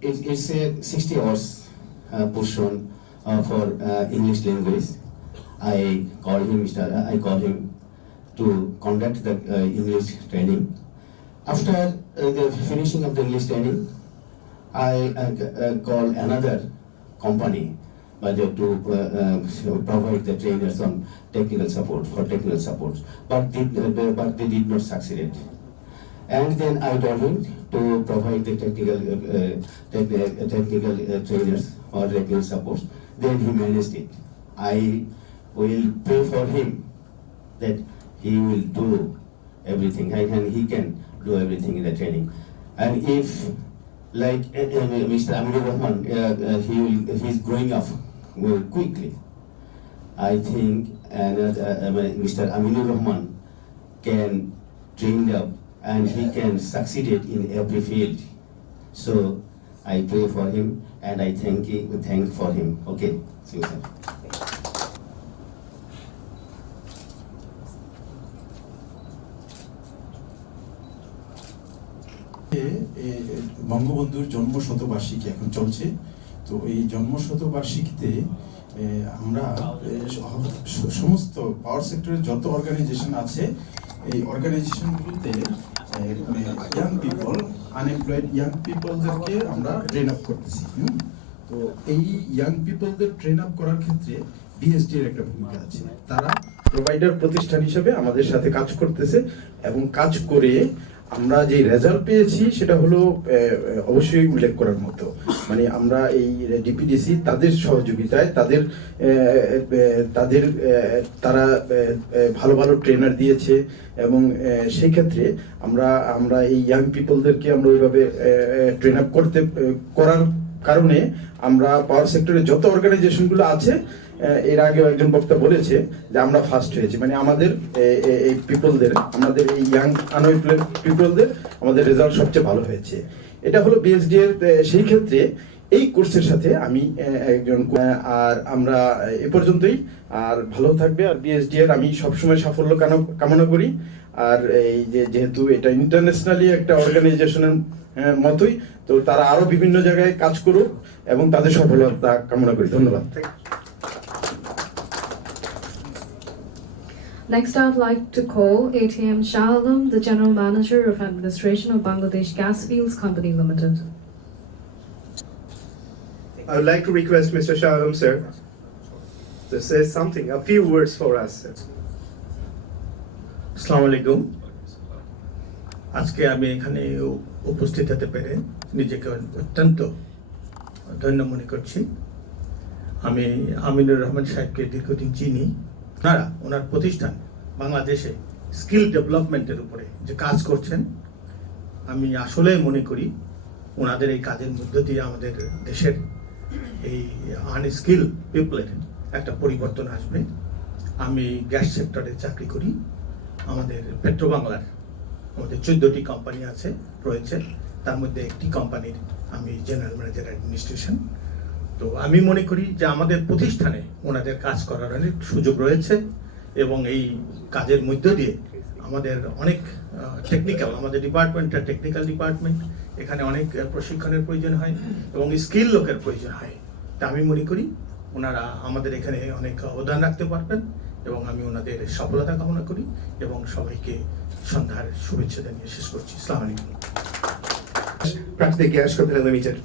It's a 60 hours portion for English language. I called him to conduct the English training. After the finishing of the English training, I called another company to provide the trainers on technical support, but they did not succeed. And then I told him to provide the technical trainers or technical support. Then he managed it. I will pray for him that he will do everything, and he can do everything in the training. And if, like Mr. Aminur Rahman, he's growing up quickly, I think Mr. Aminur Rahman can train up and he can succeed in every field. So I pray for him and I thank for him. Okay, see you, sir. বঙ্গবন্ধুর জন্ম শতবার্ষিকী এখন চলছে। তো এই জন্ম শতবার্ষিকীতে আমরা সমস্ত পাওয়ার সেক্টরের যত অর্গানাইজেশন আছে এই অর্গানাইজেশনগুলোতে ইয়াং পিপল, আনএমপ্লয়েড ইয়াং পিপলদেরকে আমরা ট্রেন আপ করতেছি। তো এই ইয়াং পিপলদের ট্রেন আপ করার ক্ষেত্রে বিএসডি এর একটা ভূমিকা আছে। তারা প্রোভাইডার প্রতিষ্ঠান হিসেবে আমাদের সাথে কাজ করতেছে এবং কাজ করে আমরা যে রেজাল্ট পেয়েছি সেটা হলো অবশ্যই উল্লেখ করার মতো। মানে আমরা এই ডিপিডিসি তাদের সহযোগিতায় তারা ভালো ভালো ট্রেনার দিয়েছে এবং সেই ক্ষেত্রে আমরা এই ইয়াং পিপলদেরকে আমরা ওইভাবে ট্রেন আপ করার কারণে আমরা পাওয়ার সেক্টরে যত অর্গানাইজেশনগুলো আছে, এর আগে একজন বক্তা বলেছে যে আমরা ফার্স্ট হয়েছি, মানে আমাদের এই পিপলদের, আমাদের এই ইয়াং আনএমপ্লয়েড পিপলদের আমাদের রেজাল্ট সবচেয়ে ভালো হয়েছে। এটা হলো বিএসডি এর। সেই ক্ষেত্রে এই কোর্সের সাথে আমি একজন, আর আমরা এ পর্যন্তই। আর ভালো থাকবে। আর বিএসডি এর আমি সবসময় সাফল্য কামনা করি। আর এই যেহেতু এটা ইন্টারন্যাশনালি একটা অর্গানাইজেশনের মতোই। তো তারা আরো বিভিন্ন জায়গায় কাজ করুক এবং তাদের সফলতা কামনা করি। ধন্যবাদ। Next, I would like to call ATM Shah Alam, the General Manager of Administration of Bangladesh Gas Fields Company Limited. I would like to request Mr. Shalom, sir, to say something, a few words for us. আসসালামু আলাইকুম। আজকে আমি এখানে উপস্থিত হতে পেরে নিজেকে অত্যন্ত ধন্য মনে করছি। আমি আমিনুর রহমান সাহেবকে দীর্ঘদিন চিনি। ওনার প্রতিষ্ঠান বাংলাদেশে স্কিল ডেভেলপমেন্টের উপরে যে কাজ করছেন, আমি আসলে মনে করি ওনাদের এই কাজের মধ্য দিয়ে আমাদের দেশের এই আনস্কিল পিপলের একটা পরিবর্তন আসবে। আমি গ্যাস সেক্টরে চাকরি করি। আমাদের পেট্রো বাংলার আমাদের 14টি কোম্পানি রয়েছে, তার মধ্যে একটি কোম্পানির আমি জেনারেল ম্যানেজার অ্যাডমিনিস্ট্রেশন। তো আমি মনে করি যে আমাদের প্রতিষ্ঠানে ওনাদের কাজ করার অনেক সুযোগ রয়েছে এবং এই কাজের মধ্য দিয়ে আমাদের অনেক টেকনিক্যাল, আমাদের ডিপার্টমেন্টটা টেকনিক্যাল ডিপার্টমেন্ট, এখানে অনেক প্রশিক্ষণের প্রয়োজন হয় এবং স্কিল লোকের প্রয়োজন হয়। তা আমি মনে করি ওনারা আমাদের এখানে অনেক অবদান রাখতে পারবেন এবং আমি ওনাদের সফলতা কামনা করি এবং সবাইকে সন্ধ্যার শুভেচ্ছা জানিয়ে শেষ করছি। আসসালামু আলাইকুম। Prakriti Gas Company Limited.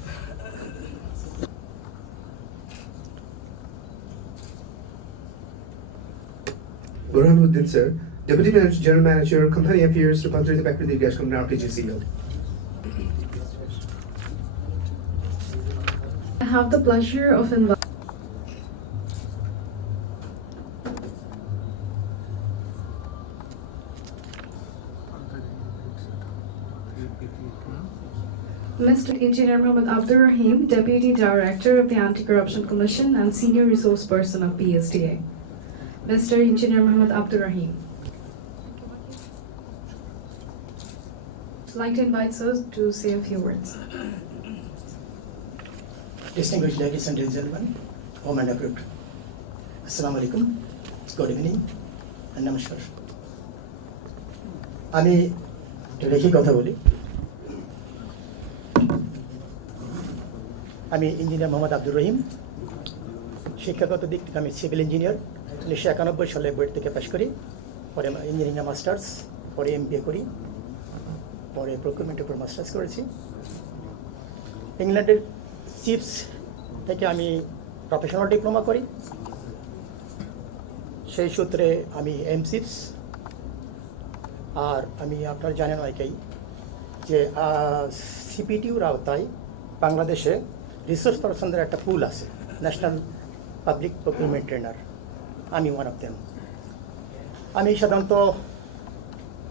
Burhanuddin, sir, Deputy Manager, General Manager, Company Affairs, Department of Prakriti Gas Company, RTGCL. I have the pleasure of inviting Mr. Engineer Mohammed Abdur Rahim, Deputy Director of the Anti-Corruption Commission and Senior Resource Person of PSTA. Mr. Engineer Mohammed Abdur Rahim. I'd like to invite sir to say a few words. Distinguished ladies and gentlemen, home and abroad. Assalamu alaikum, good evening, and namaskar. আমি রেখে কথা বলি। আমি engineer Mohammad Abdur Rahim. শিক্ষাগত দিক থেকে আমি civil engineer. 1991 সালে বুয়েট থেকে পাশ করি, পরে ইঞ্জিনিয়ারিং মাস্টার্স, পরে MBA করি, পরে প্রকিউরমেন্টের উপর মাস্টার্স করেছি। ইংল্যান্ডের চিপস থেকে আমি প্রফেশনাল ডিপ্লোমা করি। সেই সূত্রে আমি MCIPS, আর আমি আপনারা জানেন অনেকেই যে CPTUর আওতায় বাংলাদেশে রিসোর্স পার্সনদের একটা পুল আছে, ন্যাশনাল পাবলিক প্রকিউরমেন্ট ট্রেনার। আমি ওয়ান অফ দেম। আমি সাধারণত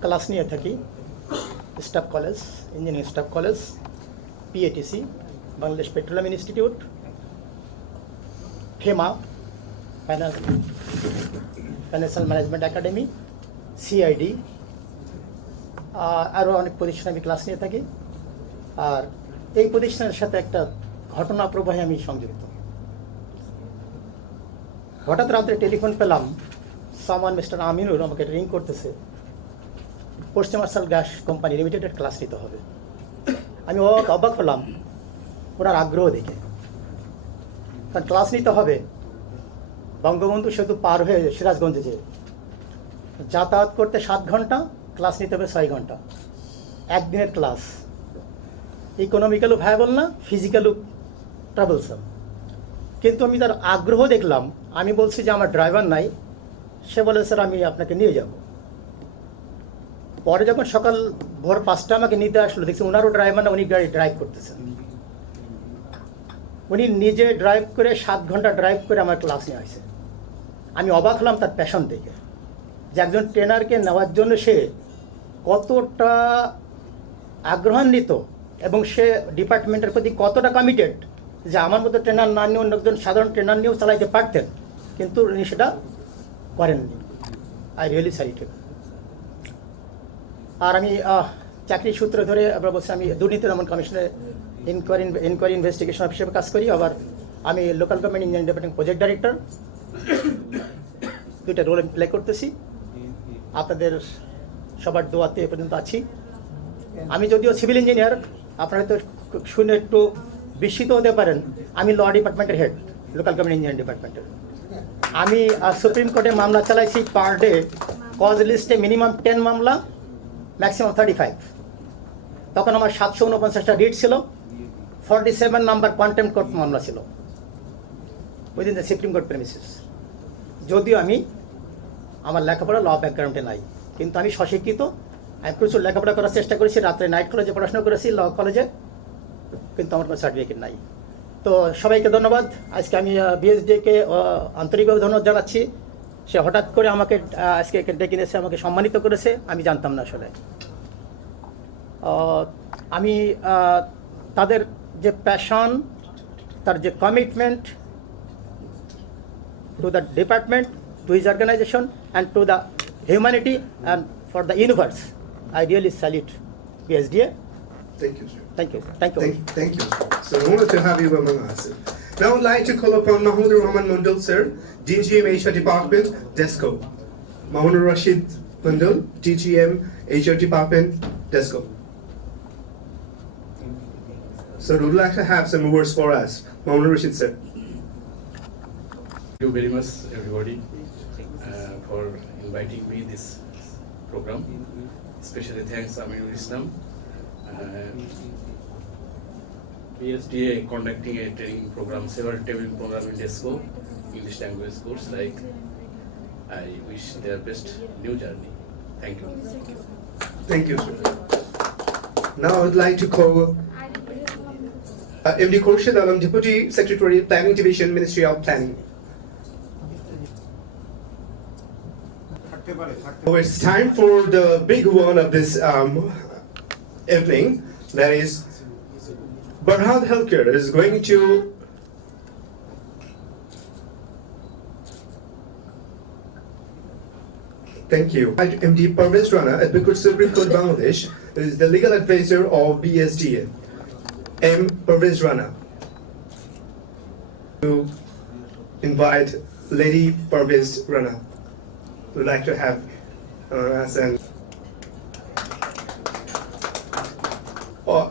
ক্লাস নিয়ে থাকি staff college, engineering staff college, PATC, Bangladesh petroleum institute, FEMA, financial management academy, CID, আরও অনেক প্রতিষ্ঠানে আমি ক্লাস নিয়ে থাকি। আর এই প্রতিষ্ঠানের সাথে একটা ঘটনা প্রবাহে আমি সংযুক্ত। হঠাৎ রাত্রে টেলিফোন পেলাম, সামান মিস্টার আমিনুর আমাকে রিং করতেছে, পশ্চিমাঞ্চল গ্যাস কোম্পানি লিমিটেডের ক্লাস নিতে হবে। আমি অবাক হলাম ওনার আগ্রহ দেখে। কারণ ক্লাস নিতে হবে বঙ্গবন্ধু সেতু পার হয়ে সিরাজগঞ্জে, যে যাতায়াত করতে 7 ঘন্টা, ক্লাস নিতে হবে 6 ঘন্টা, একদিনের ক্লাস। ইকোনমিক্যালও ভায়াবল না, ফিজিক্যালও ট্রাভেলসাম। কিন্তু আমি তার আগ্রহ দেখলাম। আমি বলছি যে আমার ড্রাইভার নাই। সে বলে স্যার আমি আপনাকে নিয়ে যাব। পরে যখন সকাল ভোর 5টা আমাকে নিতে আসলো, দেখছি ওনারও ড্রাইভার না, উনি গাড়ি ড্রাইভ করতেছেন। উনি নিজে ড্রাইভ করে 7 ঘন্টা ড্রাইভ করে আমার ক্লাস নিয়ে আসে। আমি অবাক হলাম তার প্যাশন দেখে, যে একজন ট্রেনারকে নেওয়ার জন্য সে কতটা আগ্রহান্বিত এবং সে ডিপার্টমেন্টের প্রতি কতটা কমিটেড, যে আমার মতো ট্রেনার না নিয়ে অন্য একজন সাধারণ ট্রেনার নিয়েও চালাইতে পারতেন, কিন্তু উনি সেটা করেননি। I really স্যালিটেড। আর আমি চাকরি সূত্র ধরে আমরা বলছি আমি দুর্নীতি দমন কমিশনের ইনকোয়ারি ইনভেস্টিগেশন হিসেবে কাজ করি। আবার আমি local government engineering department project director. 2টা রোল প্লে করতেছি। আপনাদের সবার দোয়াতে এ পর্যন্ত আছি। আমি যদিও সিভিল ইঞ্জিনিয়ার, আপনারা তো শুনে একটু বিস্মিত হতে পারেন, আমি ল ডিপার্টমেন্টের হেড, লোকাল গভর্নমেন্ট ইঞ্জিনিয়ারিং ডিপার্টমেন্টের। আমি সুপ্রিম কোর্টে মামলা চালাইছি পার ডে, কজ লিস্টে মিনিমাম 10 মামলা, ম্যাক্সিমাম 35। তখন আমার 749টা রিট ছিল, 47 নাম্বার কন্টেম্পট কোর্ট মামলা ছিল within the supreme court premises. যদিও আমার লেখাপড়া ল ব্যাকগ্রাউন্ডে নাই, কিন্তু আমি স্বশিক্ষিত, আমি প্রচুর লেখাপড়া করার চেষ্টা করেছি, রাত্রে নাইট কলেজে পড়াশোনা করেছি, ল কলেজে, কিন্তু আমার কোনো সার্টিফিকেট নাই। তো সবাইকে ধন্যবাদ। আজকে আমি বিএসডিকে আন্তরিকভাবে ধন্যবাদ জানাচ্ছি। সে হঠাৎ করে আমাকে আজকে ডেকে নিয়েছে, আমাকে সম্মানিত করেছে, আমি জানতাম না আসলে। আমি তাদের যে প্যাশন, তার যে commitment to the department, to his organization and to the humanity and for the universe, I really salute PSDA. Thank you, sir. Thank you. Thank you. Thank you, sir. So I wanted to have you among us. Now I'd like to call upon Mahmoud Rahman Mandal, sir, DGM Asia Department, DESCO. Mahmoud Rashid Mandal, DGM Asia Department, DESCO. So would like to have some words for us. Mahmoud Rashid, sir. Thank you very much, everybody, for inviting me this program. Especially thanks Aminul Islam, PSDA conducting a training program, several training program in DESCO, English language course. Like, I wish their best new journey. Thank you. Thank you, sir. Now I would like to call MD Khurshid Alam, Deputy Secretary, Planning Division, Ministry of Planning. So it's time for the big one of this evening, that is Berhad Healthcare is going to thank you. MD Parvez Rana, Advocate Supreme Court Bangladesh, is the legal advisor of BSDA. M. Parvez Rana. To invite Lady Parvez Rana. We'd like to have us and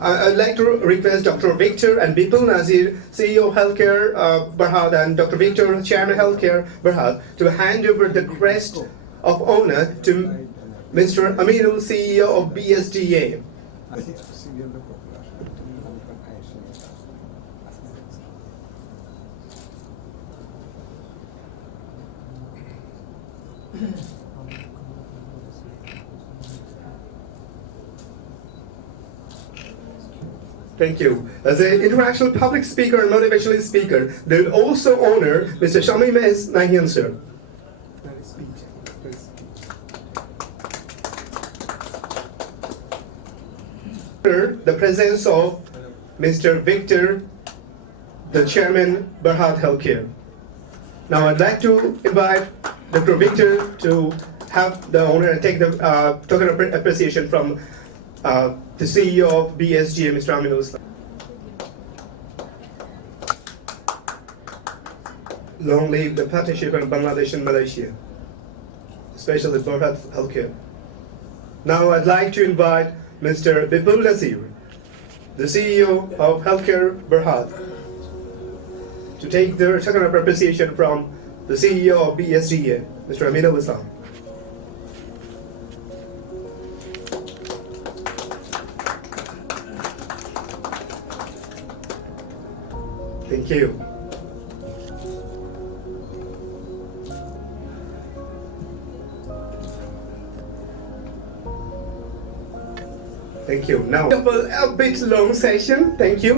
I'd like to request Dr. Victor and Bipul Nazir, CEO of Healthcare Berhad, and Dr. Victor, Chairman of Healthcare Berhad, to hand over the crest of honor to Mr. Aminul, CEO of BSDA. Thank you. As an international public speaker and motivational speaker, they will also honor Mr. Shami Mes Nahian, sir. The presence of Mr. Victor, the Chairman, Berhad Healthcare. Now I'd like to invite Dr. Victor to have the honor and take the token of appreciation from the CEO of BSGA, Mr. Aminul Islam. Long live the partnership in Bangladesh and Malaysia, especially Berhad Healthcare. Now I'd like to invite Mr. Bipul Nazir, the CEO of Healthcare Berhad, to take the token of appreciation from the CEO of BSGA, Mr. Aminul Islam. Thank you. Thank you. Now, a bit long session. Thank you.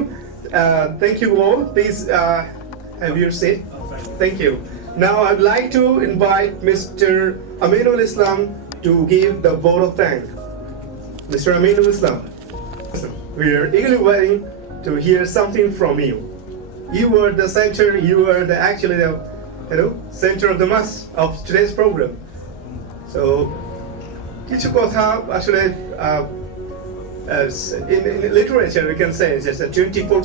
Thank you all. Please have your seat. Thank you. Now, I'd like to invite Mr. Aminul Islam to give the vote of thanks. Mr. Aminul Islam, we are eagerly waiting to hear something from you. You were the center. You were actually the center of the mass of today's program. So, কিছু কথা আসলে in literature we can say it's just a 24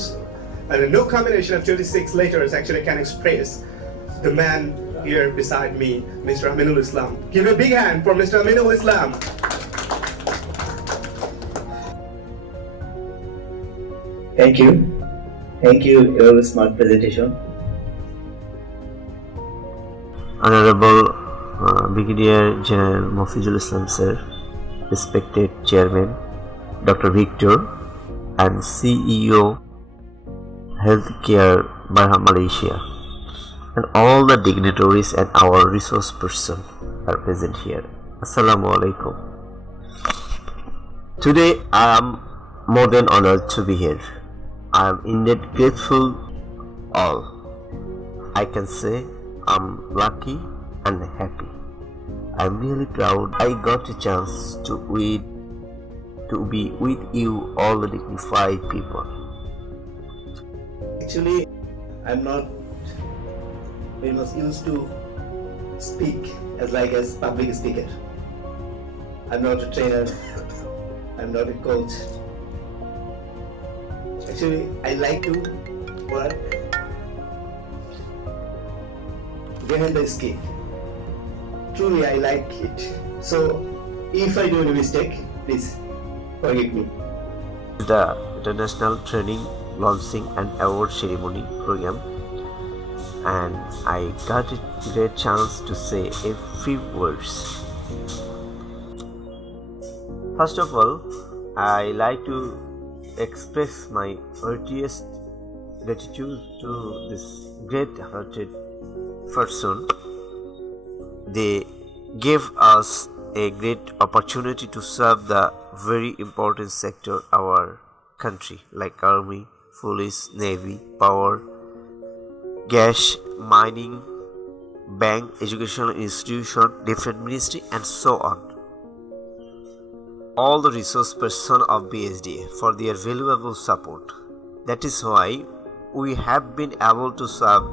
and no combination of 26 letters actually can express the man here beside me, Mr. Aminul Islam. Give a big hand for Mr. Aminul Islam. Thank you. Thank you, your smart presentation. Honorable Brigadier General Mofizul Islam Sir, respected Chairman Dr. Victor and CEO Healthcare Barha Malaysia, and all the dignitaries and our resource person are present here. Assalamu alaikum. Today I am more than honored to be here. I am indeed grateful all. I can say I'm lucky and happy. I'm really proud I got a chance to be with you all the dignified people. Actually, I'm not very much used to speak as public speaker. I'm not a trainer. I'm not a coach. Actually, I like to work behind the screen. Truly, I like it. So, if I do any mistake, please forgive me. The International Training Launching and Award Ceremony program, and I got a great chance to say a few words. First of all, I like to express my heartiest gratitude to this great-hearted person. They gave us a great opportunity to serve the very important sector our country, like army, police, navy, power, gas, mining, bank, educational institution, defense ministry, and so on. All the resource person of BSDA for their valuable support. That is why we have been able to serve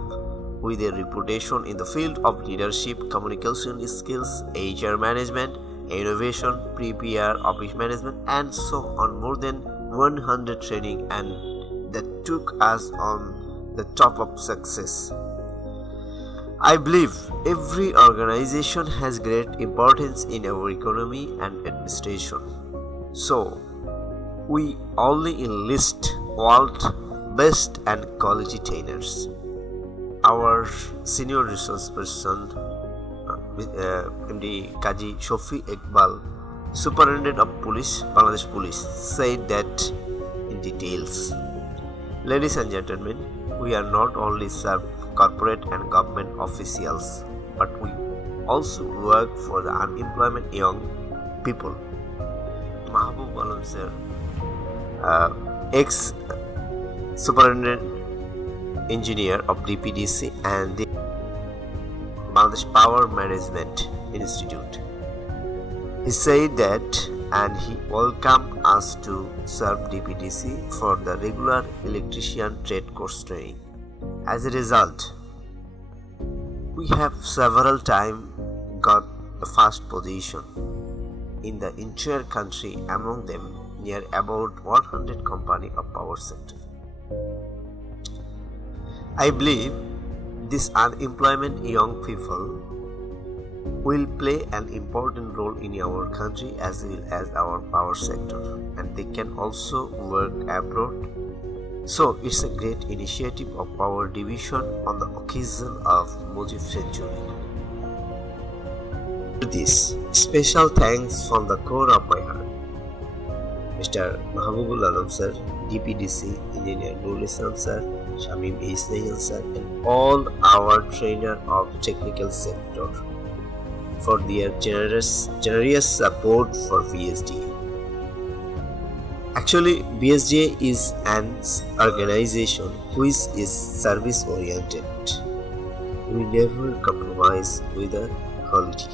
with a reputation in the field of leadership, communication skills, HR management, innovation, pre-PR, office management, and so on. More than 100 training, and that took us on the top of success. I believe every organization has great importance in our economy and administration. So, we only enlist world best and quality trainers. Our senior resource person, MD Kaji Shofi Iqbal, Superintendent of Police, Bangladesh Police, said that in details. Ladies and gentlemen, we are not only serve corporate and government officials, but we also work for the unemployed young people. Mahbub Alam sir, ex-superintendent engineer of DPDC and the Bangladesh Power Management Institute. He said that, and he welcomed us to serve DPDC for the regular electrician trade course training. As a result, we have several times got the first position in the entire country, among them near about 100 companies of power sector. I believe this unemployment young people will play an important role in our country as well as our power sector, and they can also work abroad. So it's a great initiative of Power Division on the occasion of Mujib Century. This special thanks from the core of my heart, Mr. Mahbubul Alam sir, DPDC Engineer Nurul Islam sir, Shamim Isnayan sir, and all our trainer of technical sector for their generous support for BSDA. Actually, BSDA is an organization which is service oriented. We never compromise with the quality.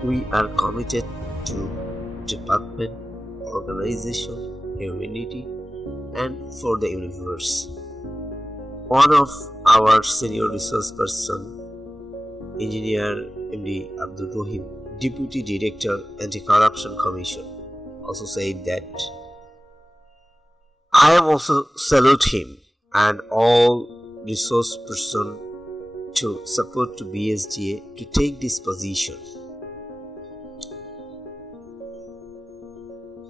We are committed to department, organization, humanity, and for the universe. One of our senior resource person, Engineer MD Abdul Rohim, Deputy Director Anti-Corruption Commission, also said that I am also salute him and all resource person to support to BSDA to take this position.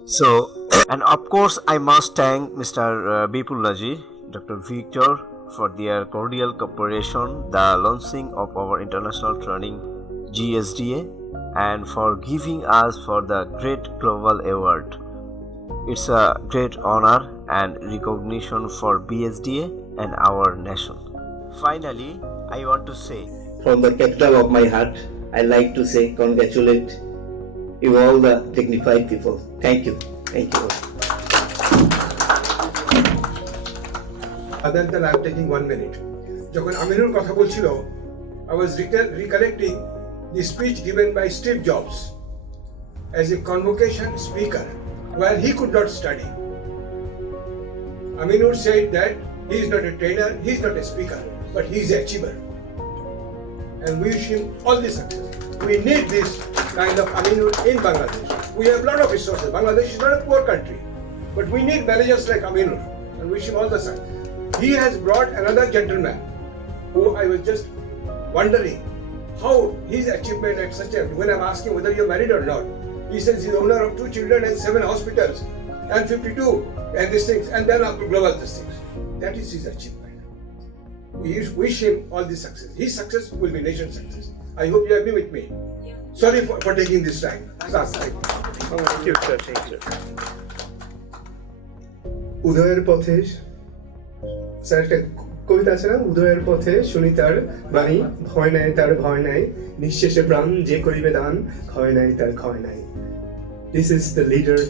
So And of course, I must thank Mr. Bipul Naji, Dr. Victor for their cordial cooperation, the launching of our international training GSDA, and for giving us for the Great Global Award. It's a great honor and recognition for BSDA and our nation. Finally, I want to say, from the capital of my heart, I like to say congratulate you all the dignified people. Thank you. Thank you. Other than I'm taking 1 minute. যখন আমিনুর কথা বলছিল, I was recollecting the speech given by Steve Jobs as a convocation speaker where he could not study. Aminur said that he is not a trainer, he is not a speaker, but he is an achiever. And we wish him all the success. We need this kind of Aminur in Bangladesh. We have a lot of resources. Bangladesh is not a poor country, but we need managers like Aminur and wish him all the success. He has brought another gentleman who I was just wondering how his achievement at such a, when I'm asking whether you're married or not, he says he's owner of 2 children and 7 hospitals and 52 and these things, and then up to global these things. That is his achievement. We wish him all the success. His success will be nation's success. I hope you agree with me. Sorry for taking this time. Thank you, sir. Thank you. উদয়ের পথে sir একটা কবিতা আছে না, উদয়ের পথে শুনি তার বাণী, ভয় নাই তার ভয় নাই, নিঃশেষে প্রাণ যে করিবে দান, ক্ষয় নাই তার ক্ষয় নাই. This is the leader,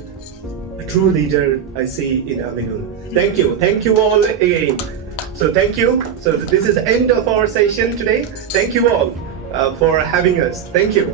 a true leader I see in Aminul. Thank you all again. So thank you. So this is the end of our session today. Thank you all for having us. Thank you.